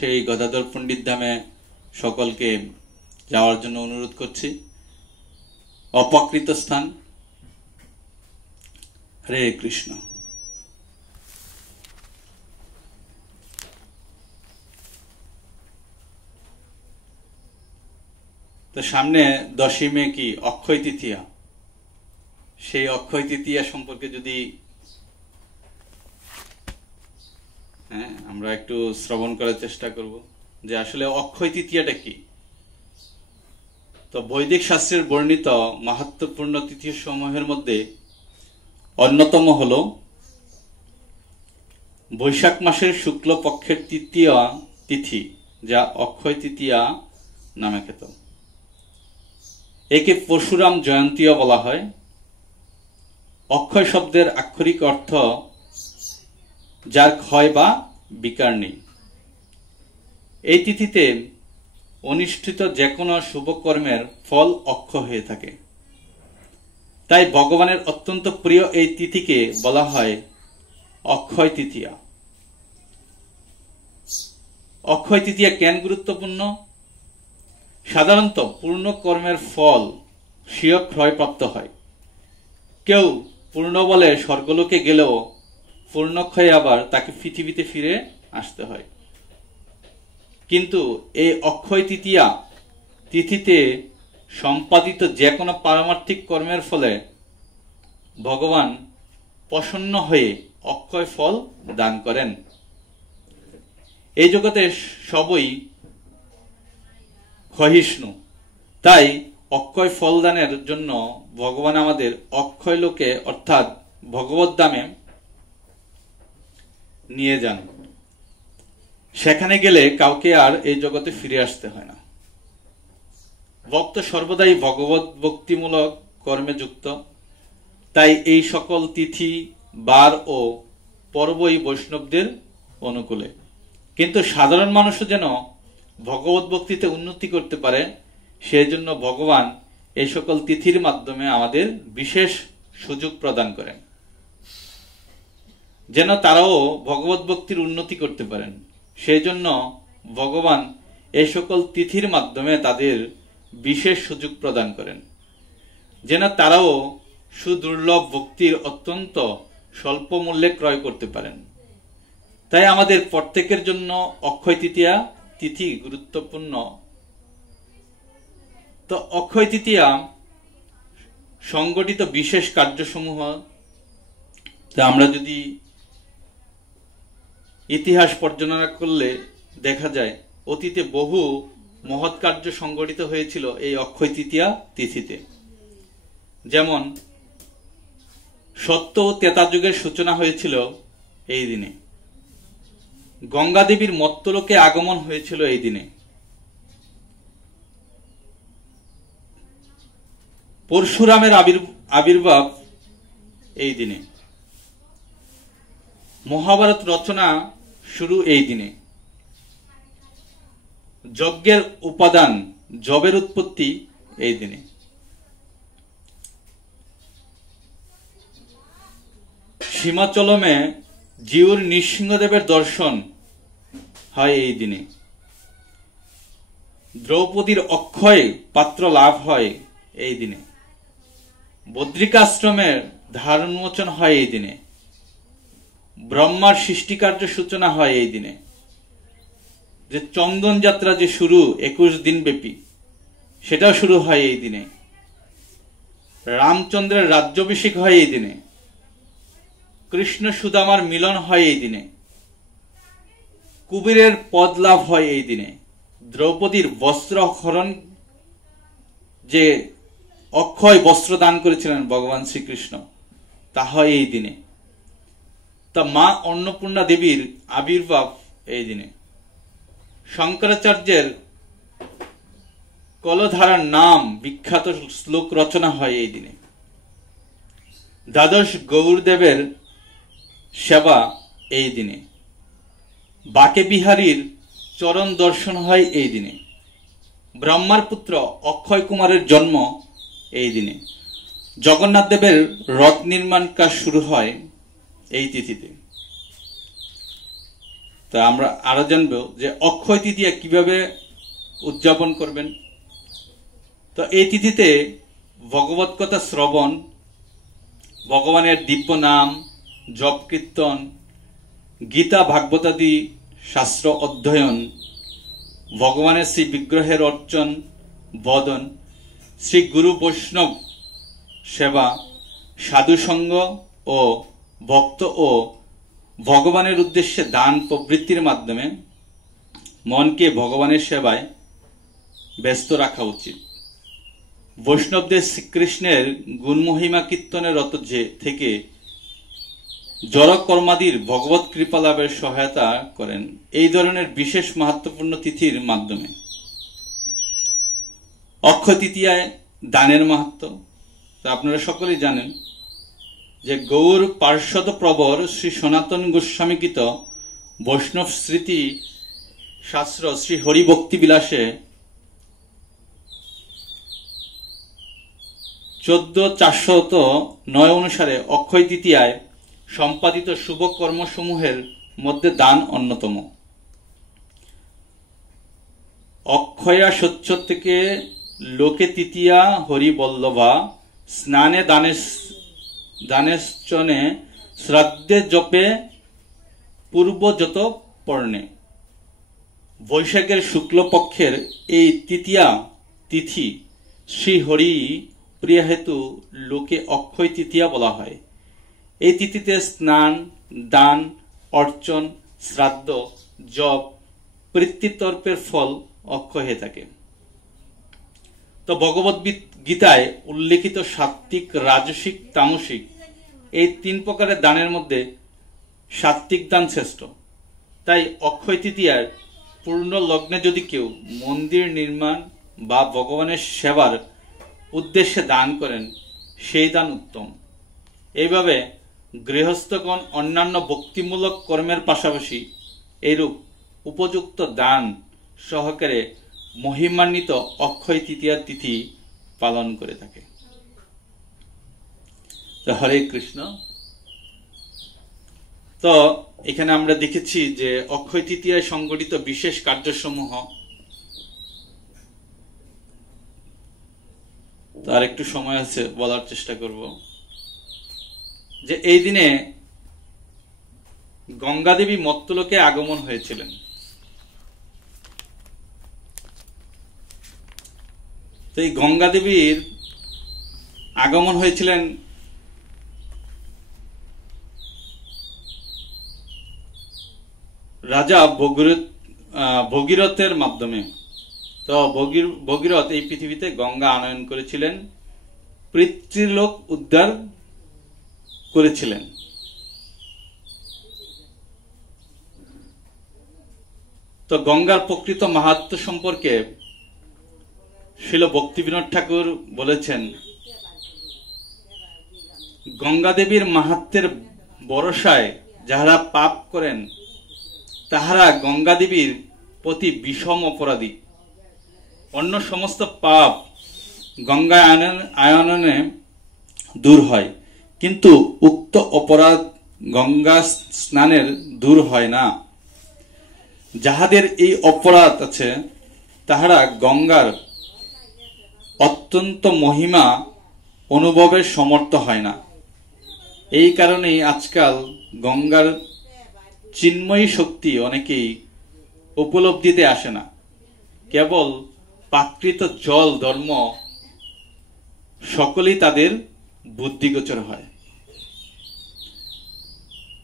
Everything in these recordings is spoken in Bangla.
সেই গদাধর পণ্ডিত ধামে সকলকে যাওয়ার জন্য অনুরোধ করছি। অপকৃত স্থান। হরে কৃষ্ণ। তো সামনে 10ই মে কি অক্ষয় তৃতীয়া, সেই অক্ষয় তৃতীয়া সম্পর্কে যদি আমরা একটু শ্রবণ করার চেষ্টা করব যে আসলে অক্ষয় তৃতীয়াটা কি। তো বৈদিক শাস্ত্রের বর্ণিত মাহাত্ম্যপূর্ণ তিথি সমূহের মধ্যে অন্যতম হল বৈশাখ মাসের শুক্ল পক্ষের তৃতীয় তিথি, যা অক্ষয় তৃতীয়া নামে খ্যাত। একে পরশুরাম জয়ন্তীও বলা হয়। অক্ষয় শব্দের আক্ষরিক অর্থ যার ক্ষয় বা বিকার নেই। এই তিথিতে অনুষ্ঠিত যে কোনো শুভ কর্মের ফল অক্ষয় হয়ে থাকে। তাই ভগবানের অত্যন্ত প্রিয় এই তিথিকে বলা হয় অক্ষয় তৃতীয়া। অক্ষয় তৃতীয়া কেন গুরুত্বপূর্ণ? সাধারণত পূর্ণ কর্মের ফল স্বীয় ক্ষয়প্রাপ্ত হয়। কেউ পূর্ণ বলে স্বর্গলোকে গেলেও পূর্ণক্ষয়ে আবার তাকে পৃথিবীতে ফিরে আসতে হয়। কিন্তু এই অক্ষয় তৃতীয়া তিথিতে সম্পাদিত যে কোনো পারমার্থিক কর্মের ফলে ভগবান প্রসন্ন হয়ে অক্ষয় ফল দান করেন। এই জগতে সবই ক্ষয়িষ্ণু, তাই অক্ষয় ফল দানের জন্য ভগবান আমাদের অক্ষয় লোকে অর্থাৎ ভগবত ধামে নিয়ে যান। সেখানে গেলে কাউকে আর এই জগতে ফিরে আসতে হয় না। ভক্ত সর্বদাই ভগবত ভক্তিমূলক কর্মে যুক্ত, তাই এই সকল তিথি বার ও পর্বই বৈষ্ণবদের অনুকূলে। কিন্তু সাধারণ মানুষও যেন ভগবত ভক্তিতে উন্নতি করতে পারে, সেজন্য ভগবান এই সকল তিথির মাধ্যমে আমাদের বিশেষ সুযোগ প্রদান করেন, যেন তারাও ভগবত ভক্তির উন্নতি করতে পারেন। সেই জন্য ভগবান এই সকল তিথির মাধ্যমে তাদের বিশেষ সুযোগ প্রদান করেন, যেন তারাও সুদুর্লভ ভক্তির অত্যন্ত স্বল্প মূল্যে ক্রয় করতে পারেন। তাই আমাদের প্রত্যেকের জন্য অক্ষয় তৃতীয়া তিথি গুরুত্বপূর্ণ। তো অক্ষয় তৃতীয়া সংগঠিত বিশেষ কার্যসমূহ, আমরা যদি ইতিহাস পর্যালোচনা করলে দেখা যায় অতীতে বহু মহৎ কার্য সংগঠিত হয়েছিল এই অক্ষয় তৃতীয়া তিথিতে। যেমন সত্য ও ত্রেতা যুগের সূচনা হয়েছিল এই দিনে। গঙ্গা দেবীর মর্ত্যলোকে আগমন হয়েছিল এই দিনে। পরশুরামের আবির্ভাব এই দিনে। মহাভারত রচনা শুরু এই দিনে। যজ্ঞের উপাদান যবের উৎপত্তি এই দিনে। সীমাচলমে জিউর নৃসিংহদেবের দর্শন হয় এই দিনে। দ্রৌপদীর অক্ষয় পাত্র লাভ হয় এই দিনে। বদ্রিকাশ্রমের ধারণমোচন হয় এই দিনে। ব্রহ্মার সৃষ্টিকার্য সূচনা হয় এই দিনে। যে চন্দন যাত্রা যে শুরু 21 দিন ব্যাপী, সেটাও শুরু হয় এই দিনে। রামচন্দ্রের রাজ্যাভিষেক হয় এই দিনে। কৃষ্ণ সুদামার মিলন হয় এই দিনে। কুবেরের পদ লাভ হয় এই দিনে। দ্রৌপদীর বস্ত্র হরণ, যে অক্ষয় বস্ত্র দান করেছিলেন ভগবান শ্রীকৃষ্ণ, তা হয় এই দিনে। তা মা অন্নপূর্ণা দেবীর আবির্ভাব এই দিনে। শঙ্করাচার্যের কলধারার নাম বিখ্যাত শ্লোক রচনা হয় এই দিনে। দ্বাদশ গৌরদেবের সেবা এই দিনে। বাকে বিহারীর চরণ দর্শন হয় এই দিনে। ব্রহ্মার পুত্র অক্ষয় কুমারের জন্ম এই দিনে। জগন্নাথ দেবের রথ নির্মাণ কাজ শুরু হয় এই তিথিতে। তা আমরা আরো জানবো যে অক্ষয় তৃতীয়া কিভাবে উদযাপন করবেন। তো এই তিথিতে ভগবত কথা শ্রবণ, ভগবানের দিব্য নাম, জপ কীর্তন, গীতা ভাগবতাদি শাস্ত্র অধ্যয়ন, ভগবানের শ্রী বিগ্রহের অর্চন বদন, শ্রী গুরু বৈষ্ণব সেবা, সাধুসঙ্গ ও ভক্ত ও ভগবানের উদ্দেশ্যে দান প্রবৃত্তির মাধ্যমে মনকে ভগবানের সেবায় ব্যস্ত রাখা উচিত। বৈষ্ণবদের শ্রীকৃষ্ণের গুণমহিমা কীর্তনের রত থেকে জড় কর্মাদির ভগবত কৃপা লাভের সহায়তা করেন এই ধরনের বিশেষ মাহাত্ম্যপূর্ণ তিথির মাধ্যমে। অক্ষয় তৃতীয়ায় দানের মাহাত্ম্য আপনারা সকলেই জানেন যে গৌর পার্শ্বদ প্রবর শ্রী সনাতন গোস্বামীকৃত বৈষ্ণব স্মৃতি শাস্ত্র শ্রী হরিভক্তি বিলাসে 14,409 অনুসারে অক্ষয় তৃতীয়ায় সম্পাদিত শুভ কর্মসমূহের মধ্যে দান অন্যতম। অক্ষয়া স্বচ্ছ থেকে লোকে তৃতীয়া হরিবল্লভা স্নানে দানেশ্চনে শ্রাদ্ধে জপে পূর্বযত পর্ণে। বৈশাখের শুক্লপক্ষের এই তৃতীয়া তিথি শ্রী হরি প্রিয়া হেতু লোকে অক্ষয় তৃতীয়া বলা হয়। এই তিথিতে স্নান, দান, অর্চন, শ্রাদ্ধ, জপ, প্রীতিতর্পের ফল অক্ষয় হয়ে থাকে। তো ভগবদ গীতায় উল্লেখিত সাত্বিক, রাজসিক, তামসিক এই 3 প্রকারের দানের মধ্যে সাত্বিক দান শ্রেষ্ঠ। তাই অক্ষয় তৃতীয়ার পূর্ণ লগ্নে যদি কেউ মন্দির নির্মাণ বা ভগবানের সেবার উদ্দেশ্যে দান করেন সেই দান উত্তম। এইভাবে গৃহস্থগণ অন্যান্য ভক্তিমূলক কর্মের পাশাপাশি এরূপ উপযুক্ত দান সহকারে মহিমান্বিত অক্ষয় তৃতীয়ার তিথি পালন করে থাকে। হরে কৃষ্ণ। তো এখানে আমরা দেখেছি যে অক্ষয় তৃতীয়ায় সংগঠিত বিশেষ কার্যসমূহ। তার একটু সময় আছে, বলার চেষ্টা করব যে এই দিনে গঙ্গা দেবী মর্ত্যলোকে আগমন হয়েছিলেন। তো এই গঙ্গা দেবীর আগমন হয়েছিলেন রাজা ভগীরথের মাধ্যমে। তো ভগীরথ এই পৃথিবীতে গঙ্গা আনয়ন করেছিলেন, পিতৃলোক উদ্ধার করেছিলেন। তো গঙ্গার প্রকৃত মাহাত্ম্য সম্পর্কে শ্রীল ভক্তিবিনোদ ঠাকুর বলেছেন, গঙ্গা দেবীর মাহাত্ম্যের ভরসায় যাহারা পাপ করেন তাহারা গঙ্গা দেবীর প্রতি বিষম অপরাধী। অন্য সমস্ত পাপ গঙ্গা আয়ননে দূর হয়, কিন্তু উক্ত অপরাধ গঙ্গা স্নানের দূর হয় না। যাহাদের এই অপরাধ আছে তাহারা গঙ্গার অত্যন্ত মহিমা অনুভবের সমর্থ হয় না। এই কারণেই আজকাল গঙ্গার চিন্ময়ী শক্তি অনেকেই উপলব্ধিতে আসে না, কেবল প্রাকৃত জল ধর্ম সকলেই তাদের বুদ্ধিগোচর হয়।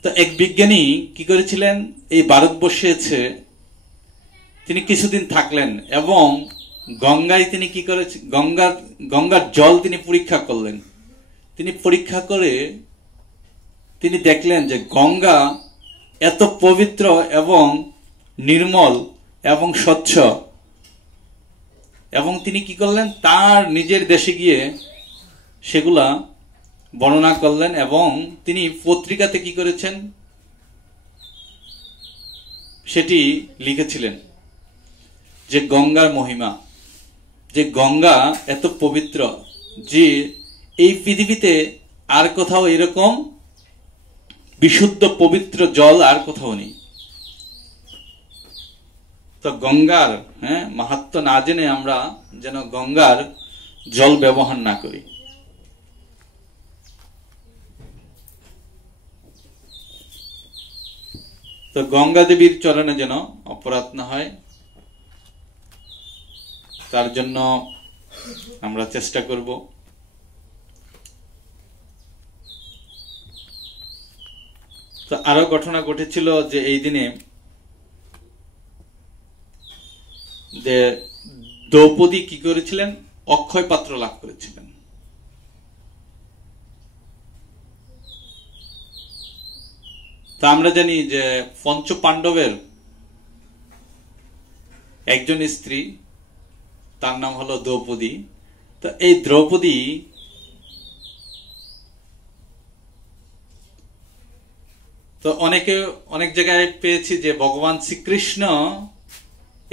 তো এক বিজ্ঞানী কি করেছিলেন, এই ভারতবর্ষে এসে তিনি কিছুদিন থাকলেন এবং গঙ্গায় তিনি কি করেছেন, গঙ্গার জল তিনি পরীক্ষা করলেন। তিনি পরীক্ষা করে তিনি দেখলেন যে গঙ্গা এত পবিত্র এবং নির্মল এবং স্বচ্ছ, এবং তিনি কি করলেন, তার নিজের দেশে গিয়ে সেগুলা বর্ণনা করলেন এবং তিনি পত্রিকাতে কি করেছেন সেটি লিখেছিলেন যে গঙ্গার মহিমা, যে গঙ্গা এত পবিত্র যে এই পৃথিবীতে আর কোথাও এরকম বিশুদ্ধ পবিত্র জল আর কোথাও নেই। তো গঙ্গার মাহাত্ম্য না জেনে আমরা যেন গঙ্গার জল ব্যবহার না করি। তো গঙ্গা দেবীর চরণে যেন অপরাধ না হয়, তার জন্য আমরা চেষ্টা করব। তো আরো ঘটনা ঘটেছিল যে এই দিনে যে দ্রৌপদী কি করেছিলেন, অক্ষয় পাত্র লাভ করেছিলেন। তা আমরা জানি যে পঞ্চ পাণ্ডবের একজন স্ত্রী, তার নাম হলো দ্রৌপদী। তো এই দ্রৌপদী তো অনেক জায়গায় পেয়েছি যে ভগবান শ্রীকৃষ্ণ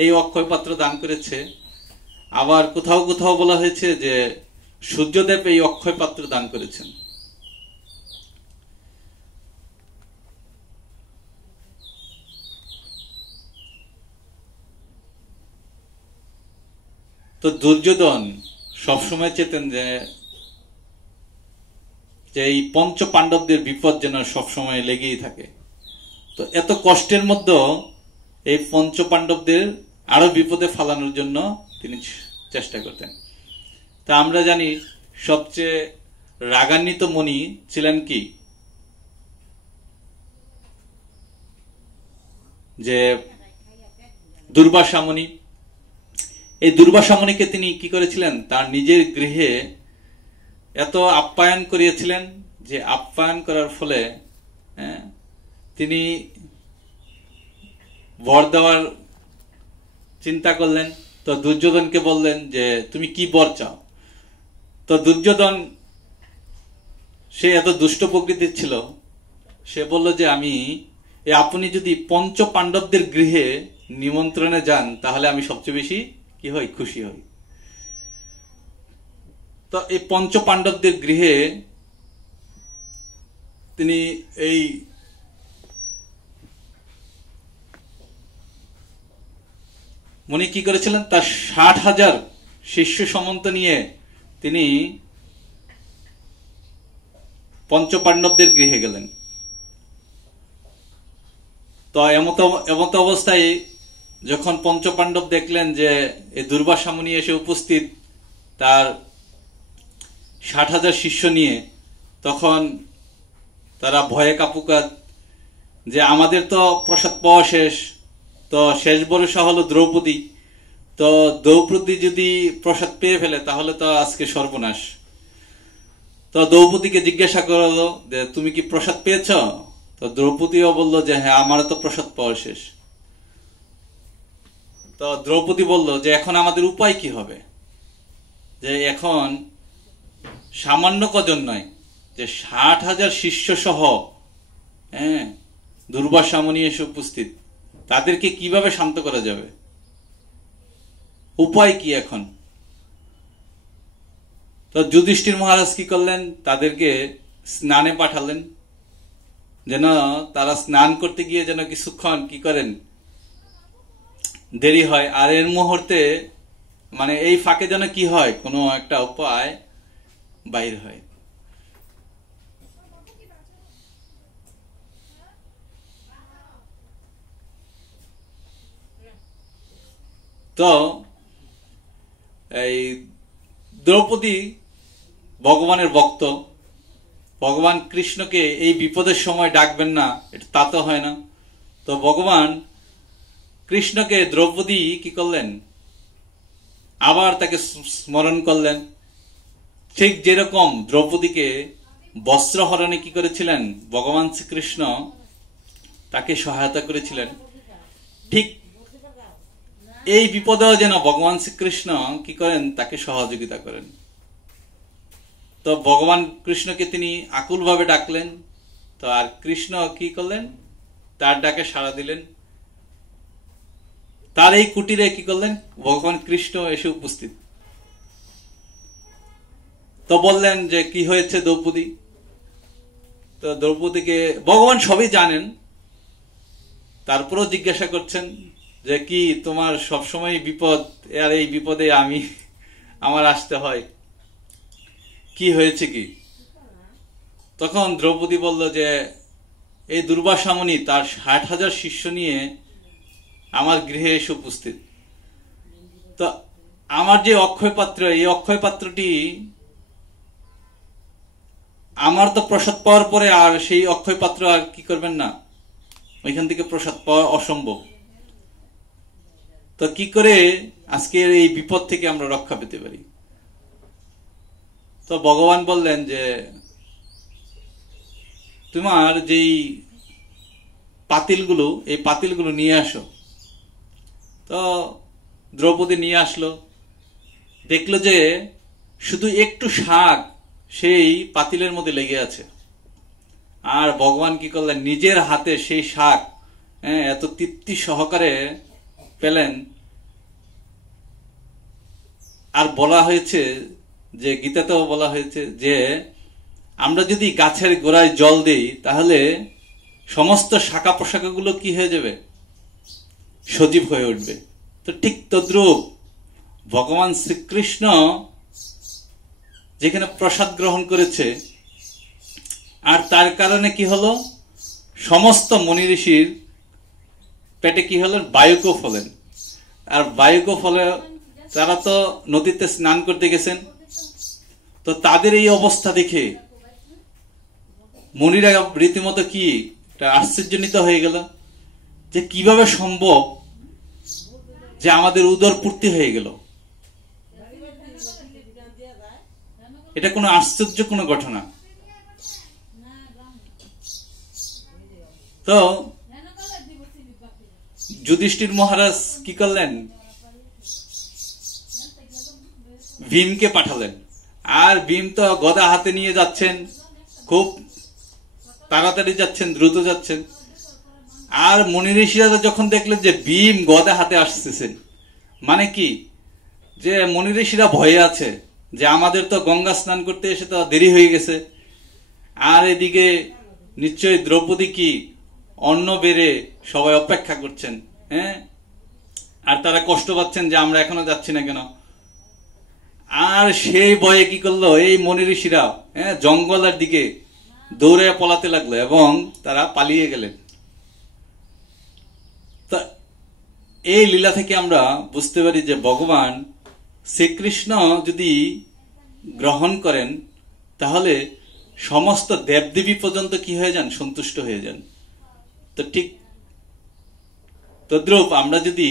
এই অক্ষয় পাত্র দান করেছে, আবার কোথাও কোথাও বলা হয়েছে যে সূর্যদেব এই অক্ষয় পাত্র দান করেছেন। তো দুর্যোধন সবসময় চেতেন যে এই পঞ্চ পাণ্ডবদের বিপদ যেন সবসময় লেগেই থাকে। তো এত কষ্টের মধ্যে এই পঞ্চ পাণ্ডবদের আরো বিপদে ফালানোর জন্য তিনি চেষ্টা করতেন। তা আমরা জানি সবচেয়ে রাগান্বিত মুনি ছিলেন কি, যে দুর্বাসা মুনি। এই দুর্বাসা মুনিকে তিনি কি করেছিলেন, তার নিজের গৃহে এত আপ্যায়ন করিয়েছিলেন যে আপ্যায়ন করার ফলে তিনি বর দেওয়ার চিন্তা করলেন। তো দুর্যোধনকে বললেন যে তুমি কি বর চাও। তো দুর্যোধন সে এত দুষ্ট প্রকৃতির ছিল, সে বলল যে আপনি যদি পঞ্চ পাণ্ডবদের গৃহে নিমন্ত্রণে যান তাহলে আমি সবচেয়ে বেশি কি হই, খুশি হই। তো এই পঞ্চ পাণ্ডবদের গৃহে তিনি এই মুনি কি করেছিলেন, তার 60,000 শিষ্য সমন্ত নিয়ে তিনি পঞ্চ পাণ্ডবদের গৃহে গেলেন। তো এমত অবস্থায় যখন পঞ্চ পাণ্ডব দেখলেন যে এই দুর্বাসা মুনি এসে উপস্থিত তার 60,000 শিষ্য নিয়ে, তখন তারা ভয়ে কাপুকাত যে আমাদের তো প্রসাদ পাওয়া শেষ, তো শেষ ভরসা হলো দ্রৌপদী। তো দ্রৌপদী যদি প্রসাদ পেয়ে ফেলে তাহলে তো আজকে সর্বনাশ। তো দ্রৌপদীকে জিজ্ঞাসা করলো যে তুমি কি প্রসাদ পেয়েছ। তো দ্রৌপদীও বলল যে হ্যাঁ, আমারও তো প্রসাদ পাওয়া শেষ। তো দ্রৌপদী বলল যে এখন আমাদের উপায় কি হবে, যে এখন সামান্য কজন নয়, যে 60,000 শিষ্য সহ দুর্বাসা মুনি এসে উপস্থিত, তাদেরকে কিভাবে শান্ত করা যাবে, উপায় কি এখন। তো যুধিষ্ঠির মহারাজ কি করলেন, তাদেরকে স্নানে পাঠালেন, যেন তারা স্নান করতে গিয়ে যেন কিছুক্ষণ কি করেন, দেরি হয়। আর এর মুহূর্তে এই ফাঁকে যেন কি হয়, কোনো একটা উপায় বাইর হয়। তো এই দ্রৌপদী ভগবানের ভক্ত, ভগবান কৃষ্ণকে এই বিপদের সময় ডাকবেন না, এটা তা তো হয় না। তো ভগবান কৃষ্ণকে দ্রৌপদী কি করলেন, আবার তাকে স্মরণ করলেন। ঠিক যেরকম দ্রৌপদীকে বস্ত্রহরণে কি করেছিলেন ভগবান শ্রীকৃষ্ণ, তাকে সহায়তা করেছিলেন, ঠিক এই বিপদেও যেন ভগবান শ্রীকৃষ্ণ কি করেন, তাকে সহযোগিতা করেন। তো ভগবান কৃষ্ণকে তিনি আকুল ভাবে ডাকলেন। তো আর কৃষ্ণ কি করলেন, তার ডাকে সাড়া দিলেন। তার এই কুটিরে কি করলেন, ভগবান কৃষ্ণ এসে উপস্থিত। তো বললেন যে কি হয়েছে দ্রৌপদী। তো দ্রৌপদীকে ভগবান সবই জানেন, তারপরেও জিজ্ঞাসা করছেন যে কি তোমার সবসময় বিপদ, আর এই বিপদে আমার আসতে হয়, কি হয়েছে কি? তখন দ্রৌপদী বলল যে এই দুর্বাসামণি তার 60,000 শিষ্য নিয়ে আমার গৃহে এসে উপস্থিত। তো আমার যে অক্ষয় পাত্র, এই অক্ষয় পাত্রটি আমার তো প্রসাদ পাওয়ার পরে আর সেই অক্ষয় পাত্র আর কি করবেন না, ওইখান থেকে প্রসাদ পাওয়া অসম্ভব। তো কি করে আজকের এই বিপদ থেকে আমরা রক্ষা পেতে পারি? তো ভগবান বললেন যে তোমার যেই পাতিলগুলো, এই পাতিলগুলো নিয়ে আসো। তো দ্রৌপদী নিয়ে আসলো, দেখলো যে শুধু একটু শাক সেই পাতিলের মধ্যে লেগে আছে। আর ভগবান কি করলেন, নিজের হাতে সেই শাক এত তৃপ্তি সহকারে পেলেন। আর বলা হয়েছে যে, গীতাতেও বলা হয়েছে যে আমরা যদি গাছের গোড়ায় জল দেই তাহলে সমস্ত শাখা প্রশাখাগুলো কি হয়ে যাবে, সজীব হয়ে উঠবে। তো ঠিক তদ্রূপ ভগবান শ্রীকৃষ্ণ যেখানে প্রসাদ গ্রহণ করেছে, আর তার কারণে কি হলো, সমস্ত মুনি ঋষির পেটে কি হলেন, বায়ুকোপ হলেন। আর বায়ুকোপ হলে তারা তো নদীতে স্নান করতে গেছেন, তো তাদের এই অবস্থা দেখে মুনিরা রীতিমতো কি আশ্চর্যান্বিত হয়ে গেল যে কিভাবে সম্ভব যে আমাদের উদর পূর্তি হয়ে গেল। এটা কোনো আশ্চর্য কোনো ঘটনা। তো যুধিষ্ঠির মহারাজ কি করলেন, ভীমকে পাঠালেন। আর ভীম তো গদা হাতে নিয়ে যাচ্ছেন, খুব তাড়াতাড়ি যাচ্ছেন, দ্রুত যাচ্ছেন। আর মুনি ঋষিরা যখন দেখলেন যে ভীম গদা হাতে আসতেছেন, মানে কি যে মুনি ঋষিরা ভয়ে আছে যে আমাদের তো গঙ্গা স্নান করতে এসে তো দেরি হয়ে গেছে, আর এদিকে নিশ্চয়ই দ্রৌপদী কি অন্ন বেড়ে সবাই অপেক্ষা করছেন, আর তারা কষ্ট পাচ্ছেন যে আমরা এখনো যাচ্ছি না কেন। আর সেই ভয়ে কি করলো, এই মুনি ঋষিরা জঙ্গলের দিকে দৌড়ে পলাতে লাগলো এবং তারা পালিয়ে গেলেন। তা এই লীলা থেকে আমরা বুঝতে পারি যে ভগবান শ্রীকৃষ্ণ যদি গ্রহণ করেন তাহলে সমস্ত দেবদেবী পর্যন্ত কি হয়ে যান, সন্তুষ্ট হয়ে যান। তো ঠিক তদ্রূপ আমরা যদি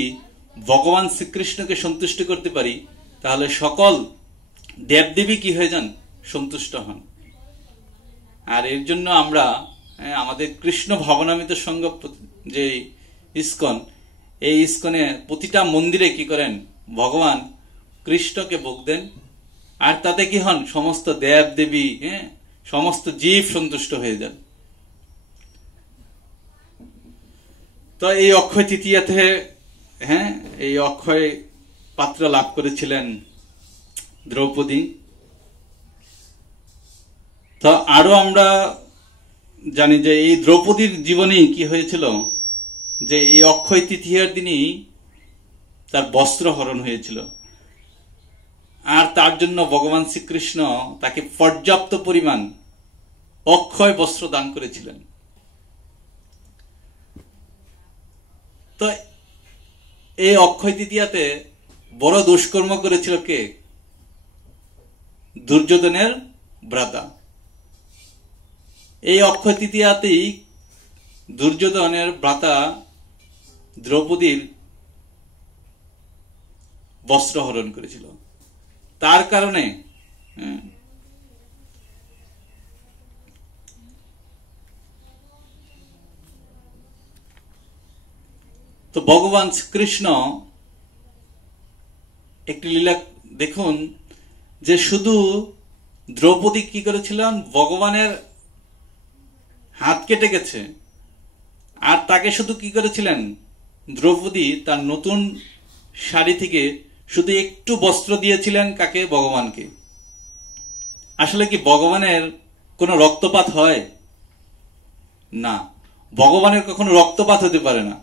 ভগবান শ্রীকৃষ্ণকে সন্তুষ্ট করতে পারি তাহলে সকল দেবদেবী কি হয়ে যান, সন্তুষ্ট হন। আর এর জন্য আমরা আমাদের কৃষ্ণ ভাবনামৃত সংঘ যে ইস্কন, এই ইস্কনে প্রতিটা মন্দিরে কি করেন, ভগবান কৃষ্ণকে ভোগ দেন। আর তাতে কি হন, সমস্ত দেব দেবী সমস্ত জীব সন্তুষ্ট হয়ে যান। তো এই অক্ষয় তৃতীয়াতে এই অক্ষয় পাত্র লাভ করেছিলেন দ্রৌপদী। তো আরো আমরা জানি যে এই দ্রৌপদীর জীবনে কি হয়েছিল, যে এই অক্ষয় তৃতীয়ার দিনই তার বস্ত্র হরণ হয়েছিল। আর তার জন্য ভগবান শ্রীকৃষ্ণ তাকে পর্যাপ্ত পরিমাণ অক্ষয় বস্ত্র দান করেছিলেন। তো এই অক্ষয় তৃতীয়াতে বড় দুষ্কর্ম করেছিল কে, দুর্যোধনের ভ্রাতা। এই অক্ষয় তৃতীয়াতেই দুর্যোধনের ভ্রাতা দ্রৌপদীর বস্ত্র হরণ করেছিল। তার কারণে তো ভগবান কৃষ্ণ একটি লীলা দেখুন, যে শুধু দ্রৌপদী কি করেছিলেন, ভগবানের হাত কেটে গেছে, আর তাকে শুধু কি করেছিলেন, দ্রৌপদী তার নতুন শাড়ি থেকে শুধু একটু বস্ত্র দিয়েছিলেন কাকে, ভগবানকে। আসলে কি ভগবানের কোনো রক্তপাত হয় না, ভগবানের কখনো রক্তপাত হতে পারে না।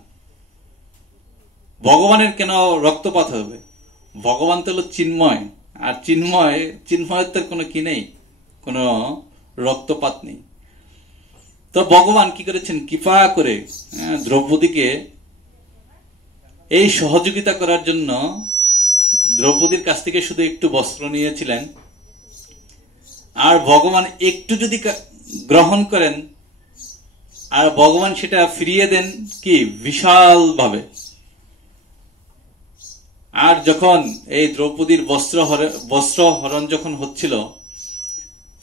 ভগবানের কেন রক্তপাত হবে? ভগবান তো হলো চিন্ময়, আর চিন্ময়ের কোনো কি নেই, কোনো রক্তপাত নেই। তো ভগবান কি করেছেন, কৃপা করে দ্রৌপদীকে এই সহযোগিতা করার জন্য দ্রৌপদীর কাছ থেকে শুধু একটু বস্ত্র নিয়েছিলেন, আর ভগবান একটু যদি গ্রহণ করেন আর ভগবান সেটা ফিরিয়ে দেন কি বিশাল ভাবে। আর যখন এই দ্রৌপদীর বস্ত্র হরণ যখন হচ্ছিল,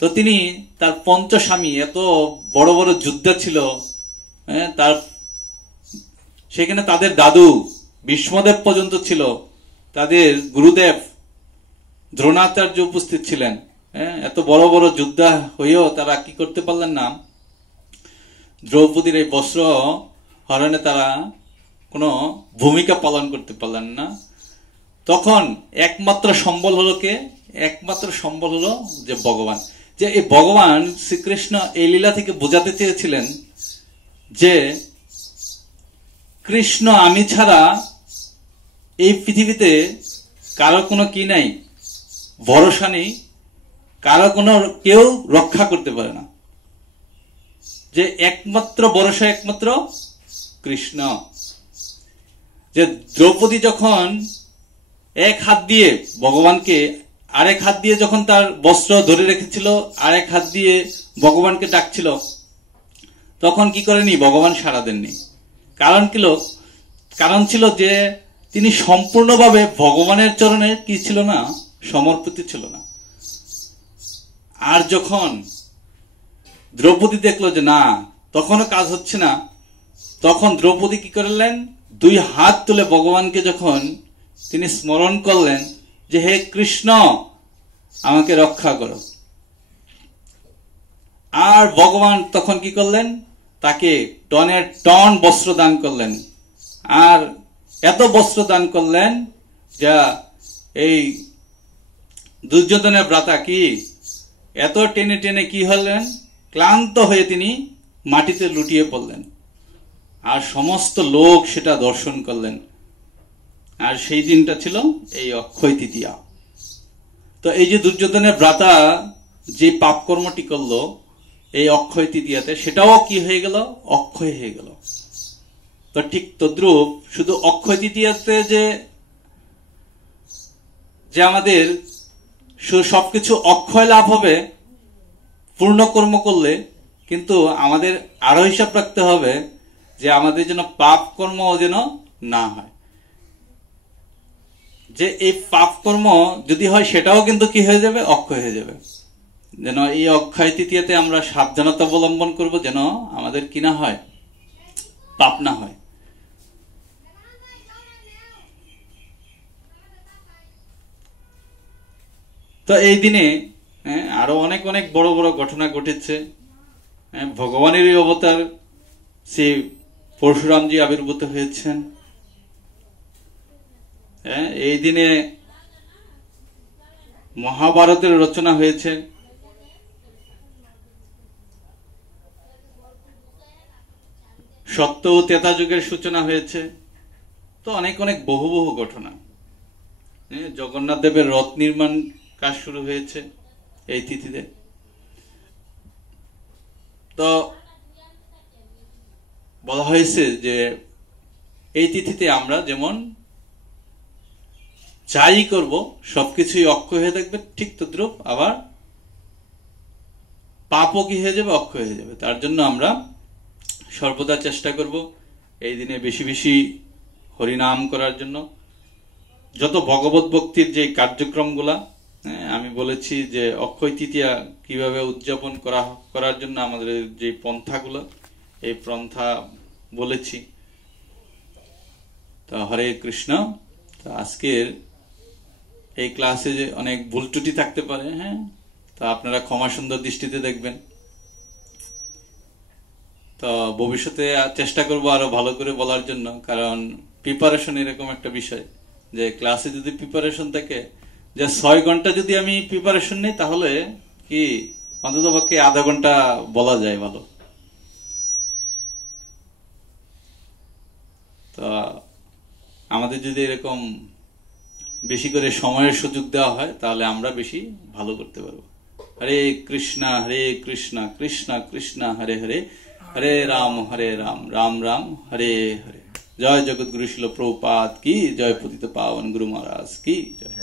তো তিনি তার পঞ্চস্বামী, এত বড় বড় যোদ্ধা ছিল, তার সেখানে তাদের দাদু ভীষ্মদেব পর্যন্ত ছিল, তাদের গুরুদেব দ্রোণাচার্য উপস্থিত ছিলেন। এত বড় বড় যোদ্ধা হয়েও তারা কি করতে পারলেন না, দ্রৌপদীর এই বস্ত্র হরণে তারা কোনো ভূমিকা পালন করতে পারলেন না। তখন একমাত্র সম্বল হলো কে? একমাত্র সম্বল হলো যে ভগবান। যে এই ভগবান শ্রীকৃষ্ণ এই লীলা থেকে বোঝাতে চেয়েছিলেন যে কৃষ্ণ আমি ছাড়া এই পৃথিবীতে কারো কোনো কি নাই, ভরসা নেই, কারো কোনো কেউ রক্ষা করতে পারে না, যে একমাত্র ভরসা একমাত্র কৃষ্ণ। যে দ্রৌপদী যখন এক হাত দিয়ে ভগবানকে, আরেক হাত দিয়ে যখন তার বস্ত্র ধরে রেখেছিল, আরেক হাত দিয়ে ভগবানকে ডাকছিল, তখন কি করেনি, ভগবান সাড়া দেননি। কারণ ছিল যে তিনি সম্পূর্ণভাবে ভগবানের চরণে কি ছিল না, সমর্পিত ছিল না। আর যখন দ্রৌপদী দেখলো যে না, তখনও কাজ হচ্ছে না, তখন দ্রৌপদী কি করলেন, দুই হাত তুলে ভগবানকে যখন তিনি স্মরণ করলেন যে হে কৃষ্ণ আমাকে রক্ষা করো, আর ভগবান তখন কি করলেন, তাকে টনের টন বস্ত্র দান করলেন। আর এত বস্ত্র দান করলেন যা এই দুর্যোধনের ভ্রাতা কি এত টেনে টেনে কি হলেন, ক্লান্ত হয়ে তিনি মাটিতে লুটিয়ে পড়লেন। আর সমস্ত লোক সেটা দর্শন করলেন। আর সেই দিনটা ছিল এই অক্ষয় তৃতীয়া। তো এই যে দুর্যোধনের ভ্রাতা যে পাপ কর্মটি করলো এই অক্ষয় তৃতীয়াতে, সেটাও কি হয়ে গেল, অক্ষয় হয়ে গেল। তো ঠিক তদ্রূপ শুধু অক্ষয় তৃতীয়াতে যে আমাদের সবকিছু অক্ষয় লাভ হবে পূর্ণ কর্ম করলে, কিন্তু আমাদের আরো হিসাব রাখতে হবে যে আমাদের যেন পাপ কর্ম যেন না হয়। যে এই পাপ কর্ম যদি হয় সেটাও কিন্তু কি হয়ে যাবে, অক্ষয় হয়ে যাবে। যেন এই অক্ষয় তৃতীয়াতে আমরা সাবধানতা অবলম্বন করব, যেন আমাদের কি না হয়, পাপ না হয়। তো এই দিনে আরো অনেক অনেক বড় বড় ঘটনা ঘটেছে। ভগবানেরই অবতার শ্রী পরশুরামজি আবির্ভূত হয়েছেন। এই দিনে মহাভারতের রচনা হয়েছে। সত্য ও ত্রেতা যুগের সূচনা হয়েছে। তো অনেক অনেক বহু বহু ঘটনা। জগন্নাথ দেবের রথ নির্মাণ কাজ শুরু হয়েছে এই তিথিতে। তো বলা হয়েছে যে এই তিথিতে আমরা যেমন যাই করব সবকিছুই অক্ষয় হয়ে থাকবে, ঠিক তদ্রূপ আবার পাপও কি হয়ে যাবে, অক্ষয় হয়ে যাবে। তার জন্য আমরা সর্বদা চেষ্টা করব এই দিনে বেশি বেশি হরিনাম করার জন্য। যত ভগবত ভক্তির যে কার্যক্রমগুলা আমি বলেছি, যে অক্ষয় তৃতীয়া কিভাবে উদযাপন করার জন্য আমাদের যে পন্থাগুলো, এই পন্থা বলেছি। তো হরে কৃষ্ণ। তো আজকের এই ক্লাসে যে অনেক ভুল ত্রুটি থাকতে পারে, তো আপনারা ক্ষমা সুন্দর দৃষ্টিতে দেখবেন। তো ভবিষ্যতে চেষ্টা করব আরো ভালো করে বলার জন্য, কারণ প্রিপারেশন এরকম একটা বিষয় যে ক্লাসে যদি প্রিপারেশন থাকে, যে 6 ঘন্টা যদি আমি প্রিপারেশন নেই, তাহলে কি অন্ততপক্ষে আধা ঘন্টা বলা যায় ভালো। তো আমাদের যদি এরকম বেশি করে সময়ের সুযোগ দেওয়া হয় তাহলে আমরা বেশি ভালো করতে পারবো। হরে কৃষ্ণা কৃষ্ণ কৃষ্ণ হরে হরে, হরে রাম রাম রাম হরে হরে। জয় জগৎগুরু শিল প্রভুপাদ কি জয়, পতিত পাবন গুরু মহারাজ কি জয়।